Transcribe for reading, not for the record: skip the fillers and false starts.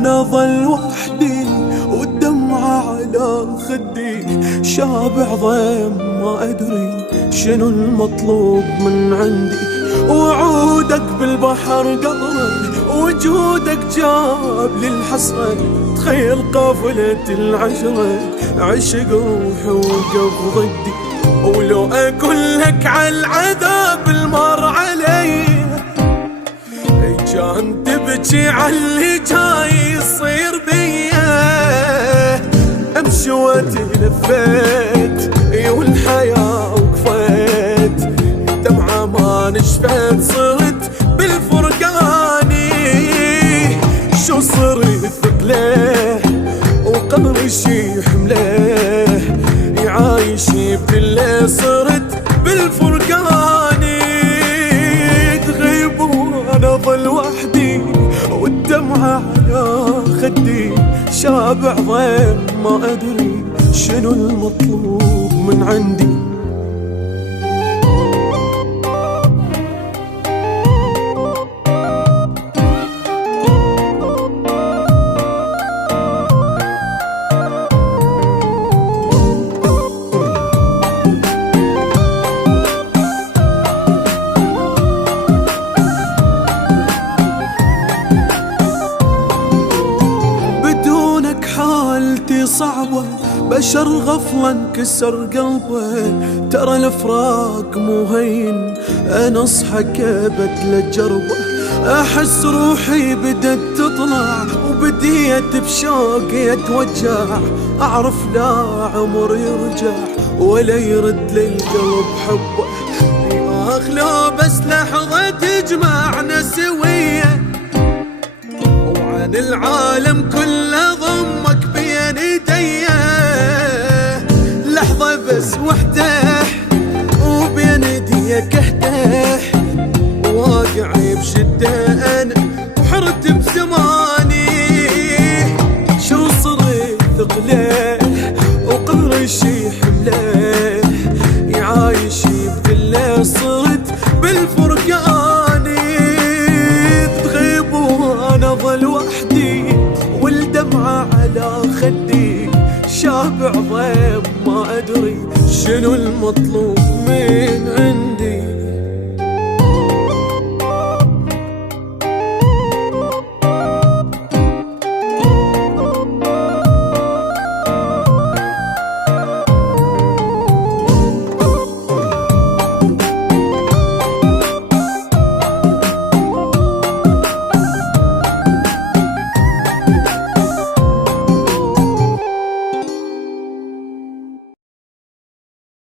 وانا ظل وحدي والدمعة على خدي، شابع ضيم ما ادري شنو المطلوب من عندي. وعودك بالبحر قبري وجودك جاب لي الحسرة، تخيل قافلة العشرة عشق روحي وقف ضدي. ولو اقول لك على العذاب المر علي كان تبكي على اللي جاي يصير بيا. امشي وتلفيت والحياة وقفت، دمعة ما نشفت صرت بالفرقاني. شو صرت ثقله وقبري شي حمله، يعايش بكله صرت بالفرقاني. تغيب وانا ظل وحدي والدمعة على خدي، شابع ضيم ما ادري شنو المطلوب من عندي. حالتي صعبة بشر غفلة انكسر قلبه، ترى الفراق مو هين انا اصحى كبت للجربة. احس روحي بدت تطلع وبديت بشوقي اتوجع، اعرف لا عمر يرجع ولا يرد للقلب حبه. يا لو بس لحظة تجمعنا سوية وعن العالم كله ضمك بين ايديه. لحظة بس وحده وبين ايديك اهده، واقعي بشدة انا وحرت بزماني. شو صرت ثقله وقبري شي حمله، يعايش بذله صرت بالفرقاني. تغيب وانا ظل وحدي والدمعة على خدي، شابع ضيم ما ادري شنو المطلوب من عندي.